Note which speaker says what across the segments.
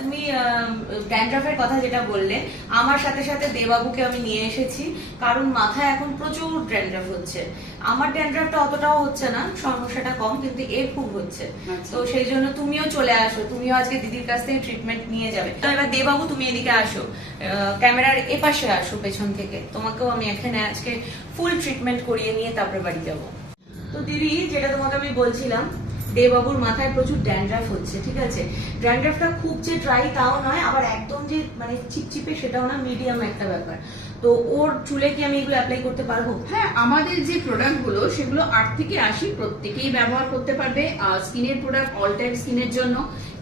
Speaker 1: তুমি ড্যান্ড্রাফের কথা যেটা বললে আমার সাথে সাথে দেবাবুকে আমি নিয়ে এসেছি কারণ মাথায় এখন প্রচুর ড্যান্ড্রাফ হচ্ছে। আমার ড্যান্ড্রাফটা অতটাও হচ্ছে না সমস্যাটা কম কিন্তু এর খুব হচ্ছে।
Speaker 2: আচ্ছা।
Speaker 1: তো সেই জন্য তুমিও চলে আসো তুমিও আজকে দিদির কাছ থেকে ট্রিটমেন্ট নিয়ে যাবে। তো এবার দেবাবু তুমি এদিকে আসো। ক্যামেরার এপাশে আসো পেছন থেকে। তোমাকেও আমি এখানে আজকে ফুল ট্রিটমেন্ট করিয়ে নিয়ে তারপরে বাড়ি যাব। তো দিদি যেটা তোমাকে আমি বলছিলাম দেবাবুর মাথায় প্রচুর ড্যান্ড্রাফ হচ্ছে, ঠিক আছে? ড্যান্ড্রাফটা খুব যে ড্রাই তাও নয়, আবার একদম যে মানে চিপচিপে সেটাও না মিডিয়াম একটা ব্যাপার। তো ওর চুলে কি আমি এগুলো অ্যাপ্লাই করতে পারব?
Speaker 2: হ্যাঁ আমাদের যে প্রোডাক্টগুলো সেগুলো আট থেকে আশি প্রত্যেকেই ব্যবহার করতে পারবে স্কিনের প্রোডাক্ট অল টাইপ স্কিনের জন্য।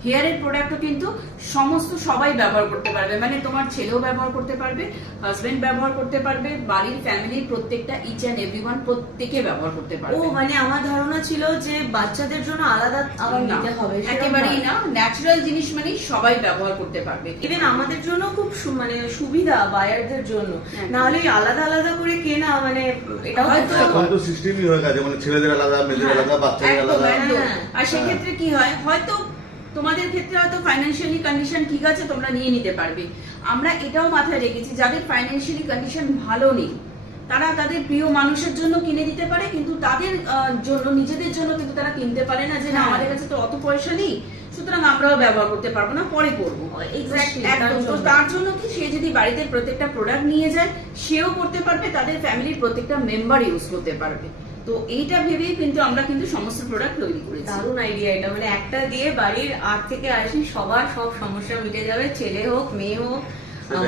Speaker 2: হেয়ারের প্রোডাক্টও কিন্তু সমস্ত সবাই ব্যবহার করতে পারবে। মানে তোমার ছেলেও ব্যবহার করতে পারবে হাজবেন্ড ব্যবহার করতে পারবে বাড়ির ফ্যামিলির প্রত্যেকটা ইচ অ্যান্ড এভরিওয়ান প্রত্যেকে ব্যবহার করতে পারবে।
Speaker 1: ও মানে আমার ধারণা ছিল যে বাচ্চাদের জন্য আলাদা আবার নিতে হবে
Speaker 2: একেবারেই না। ন্যাচারাল জিনিস মানে সবাই ব্যবহার করতে পারবে।
Speaker 1: ইভেন আমাদের জন্য খুব সু- মানে সুবিধা বায়ারদের জন্য।
Speaker 2: একদম।
Speaker 1: না হলে আলাদা আলাদা করে কেনা মানে এটা হয়তো
Speaker 3: এখন তো সিস্টেমই হয়ে গেছে মানে ছেলেদের আলাদা মেয়েদের আলাদা বাচ্চাদের আলাদা।
Speaker 1: হ্যাঁ।
Speaker 2: আর সেক্ষেত্রে কি হয়? হয়তো তোমাদের ক্ষেত্রে হয়তো ফাইন্যান্সিয়ালি কন্ডিশন ঠিক আছে তোমরা নিয়ে নিতে পারবে আমরা এটাও মাথায় রেখেছি যাদের ফাইন্যান্সিয়ালি কন্ডিশন ভালো নেই তারা তাদের প্রিয় মানুষের জন্য কিনে দিতে পারে কিন্তু তাদের জন্য নিজেদের জন্য কিন্তু তারা কিনতে পারে না যে না
Speaker 1: হ্যাঁ।
Speaker 2: আমাদের কাছে তো অত পয়সা নেই সুতরাং আমরাও ব্যবহার করতে পারব না পরে করব।
Speaker 1: তার জন্য
Speaker 2: কি সে যদি বাড়িতে প্রত্যেকটা প্রোডাক্ট নিয়ে যায় সেও করতে পারবে তাদের ফ্যামিলির প্রত্যেকটা মেম্বার ইউজ করতে পারবে তো এইটা ভেবেই কিন্তু আমরা কিন্তু সমস্ত প্রোডাক্ট তৈরি করি
Speaker 1: দারুণ আইডিয়া এটা মানে একটা দিয়ে বাড়ির আট থেকে আশি, সবার সব সমস্যা মিটে যাবে ছেলে হোক, মেয়ে হোক।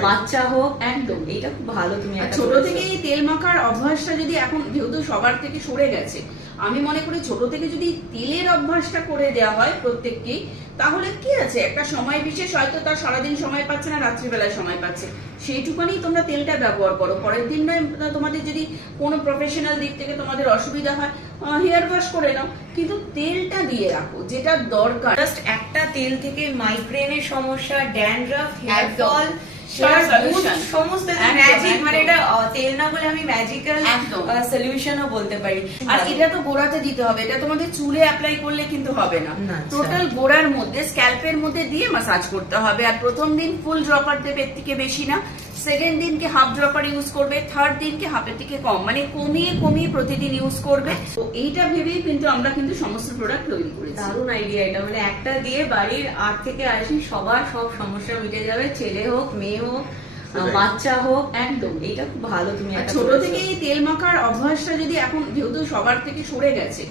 Speaker 1: বাচ্চা হোক
Speaker 2: একদম।
Speaker 1: এইটা খুব ভালো তুমি
Speaker 2: ছোট থেকে এই তেল মাখার অভ্যাসটা যদি এখন যেহেতু সবার থেকে সরে গেছে আমি মনে করি ছোট থেকে যদি তেলের অভ্যাসটা করে দেওয়া হয় প্রত্যেককেই তাহলে কি আছে? একটা সময় বিশেষ হয়তো তার সারাদিন সময় পাচ্ছে না রাত্রিবেলায় সময় পাচ্ছে। সেইটুকানি তোমরা তেলটা ব্যবহার করো। পরের দিন নয় তোমাদের যদি কোনো প্রফেশনাল দিক থেকে তোমাদের অসুবিধা হয় হেয়ার ওয়াশ করে নাও। কিন্তু তেলটা দিয়ে রাখো যেটা দরকার।
Speaker 1: জাস্ট একটা তেল থেকে মাইগ্রেনের সমস্যা ড্যান্ড্রাফ হেয়ার ফল। সমস্ত
Speaker 2: একদম,
Speaker 1: ম্যাজিক মানে এটা তেল না বলে আমি ম্যাজিক্যাল সলিউশনও বলতে পারি।
Speaker 2: আর এটা তো গোড়াতে দিতে হবে। এটা তোমাদের চুলে অ্যাপ্লাই করলে কিন্তু হবে না।
Speaker 1: না।
Speaker 2: টোটাল গোড়ার মধ্যে স্ক্যাল্পের মধ্যে দিয়ে মাসাজ করতে হবে। আর প্রথম দিন ফুল ড্রপার দেবে এর থেকে বেশি না। সেকেন্ড দিনকে হাফ ড্রপার ইউজ করবে। থার্ড দিনকে হাফের থেকে কম। মানে কমিয়ে কমিয়ে প্রতিদিন ইউজ করবে। তো এইটা ভেবেই কিন্তু আমরা কিন্তু সমস্ত প্রোডাক্ট তৈরি করেছি।
Speaker 1: দারুণ আইডিয়া এটা। মানে একটা দিয়ে বাড়ির আট থেকে আশি সবার সব সমস্যা মিটে যাবে। ছেলে হোক মেয়ে
Speaker 3: 比
Speaker 1: বাচ্চা হোক
Speaker 2: একদম।
Speaker 1: এইটা খুব ভালো তুমি
Speaker 2: ছোট থেকে এই তেল মাখার অভ্যাসটা যদি এখন যেহেতু সবার থেকে সরে গেছে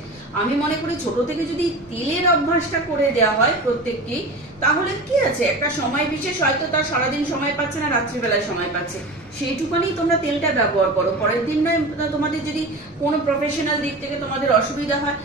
Speaker 2: আমি মনে করি ছোট থেকে যদি তেলের অভ্যাসটা করে দেওয়া হয় প্রত্যেককেই তাহলে কি আছে? একটা সময় বিশেষ হয়তো তার সারাদিন সময় পাচ্ছে না রাত্রিবেলায় সময় পাচ্ছে। সেইটুকানি তোমরা তেলটা ব্যবহার করো। পরের দিন নয় তোমাদের যদি কোনো প্রফেশনাল দিক থেকে তোমাদের অসুবিধা হয়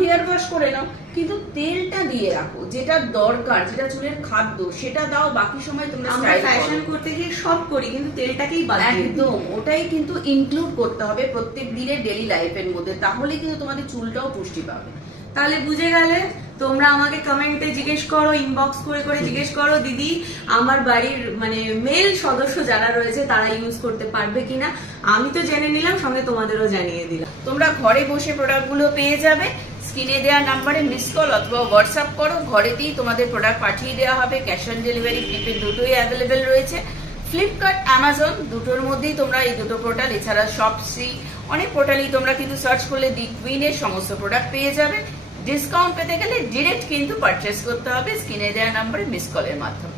Speaker 2: হেয়ার ওয়াশ করে নাও। কিন্তু তেলটা দিয়ে রাখো যেটা দরকার যেটা চুলের খাদ্য সেটা দাও বাকি সময় তোমরা।
Speaker 1: ফ্যাশন করতে গিয়ে সব করি, কিন্তু তেলটাকেই বাদ।
Speaker 2: একদম, ওটাই কিন্তু ইনক্লুড করতে হবে প্রত্যেক দিনের ডেলি লাইফের মধ্যে, তাহলে কিন্তু তোমাদের চুলটাও পুষ্টি পাবে।
Speaker 1: তাহলে বুঝে গেলে তোমরা আমাকে কমেন্টে জিজ্ঞেস করো ইনবক্স করে করে জিজ্ঞেস করো, দিদি, আমার বাড়ির মানে মেল সদস্য যারা রয়েছে, তারা ইউজ করতে পারবে কিনা? আমি তো জেনে নিলাম, সঙ্গে তোমাদেরও জানিয়ে দিলাম।
Speaker 2: তোমরা ঘরে বসে প্রোডাক্টগুলো পেয়ে যাবে স্ক্রিনে দেওয়া নাম্বারে মিস কল অথবা হোয়াটসঅ্যাপ করো, ঘরেতেই তোমাদের প্রোডাক্ট পাঠিয়ে দেওয়া হবে ক্যাশ অন ডেলিভারি প্রিপেড দুটোই অ্যাভেলেবেল রয়েছে। ফ্লিপকার্ট অ্যামাজন দুটোর মধ্যেই তোমরা এই দুটো পোর্টাল এছাড়া শপসি অনেক পোর্টালই তোমরা কিন্তু সার্চ করলে দি কুইনের সমস্ত প্রোডাক্ট পেয়ে যাবে। ডিসকাউন্ট পেতে গেলে ডিরেক্ট কিন্তু পারচেস করতে হবে স্ক্রিনে দেওয়া নাম্বারে মিস কলের মাধ্যমে।